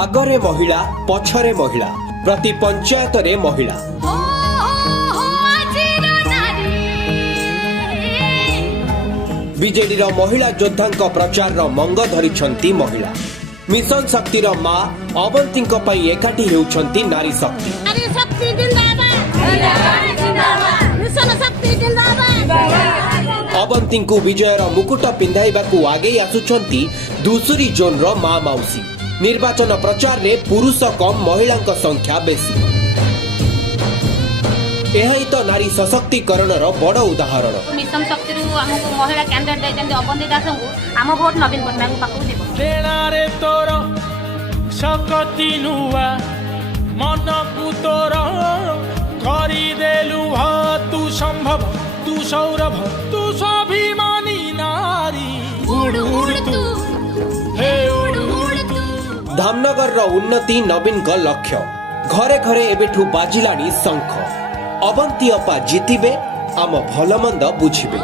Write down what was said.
आगरे महिला पछरे महिला प्रति पंचायत रे महिला बीजेडी महिला योद्धा प्रचार मंग धरी महिला मिशन शक्तिर माँ अवंती एकाठी होउछंती नारी शक्ति अवंती विजयर मुकुट पिंधाइबाकू आगे आसुछंती दुसुरी जोन रो माँ मौसी निर्वाचन प्रचार रे पुरुष कम महिला संख्या बेसी यही तो नारी सशक्तिकरण रो बड़ उदाहरण मिशन शक्ति हमको महिला कैंडिडेट देचंदी अवंती दास को हम वोट नवीन पटनायक पाखु देबो लेना रे तोर शक्ति नुआ मन को तोर करी देलु तू संभव तू सौरभ तू स्वाभिमानी नारी उड़ उड़ तू हे उड़ उड़ तू धामनगर रो उन्नति नवीन का लक्ष्य घरे घरे एबेठू बाजिलानी शंख अवंती अपा जीतिबे आम भलमंद बुझिबे।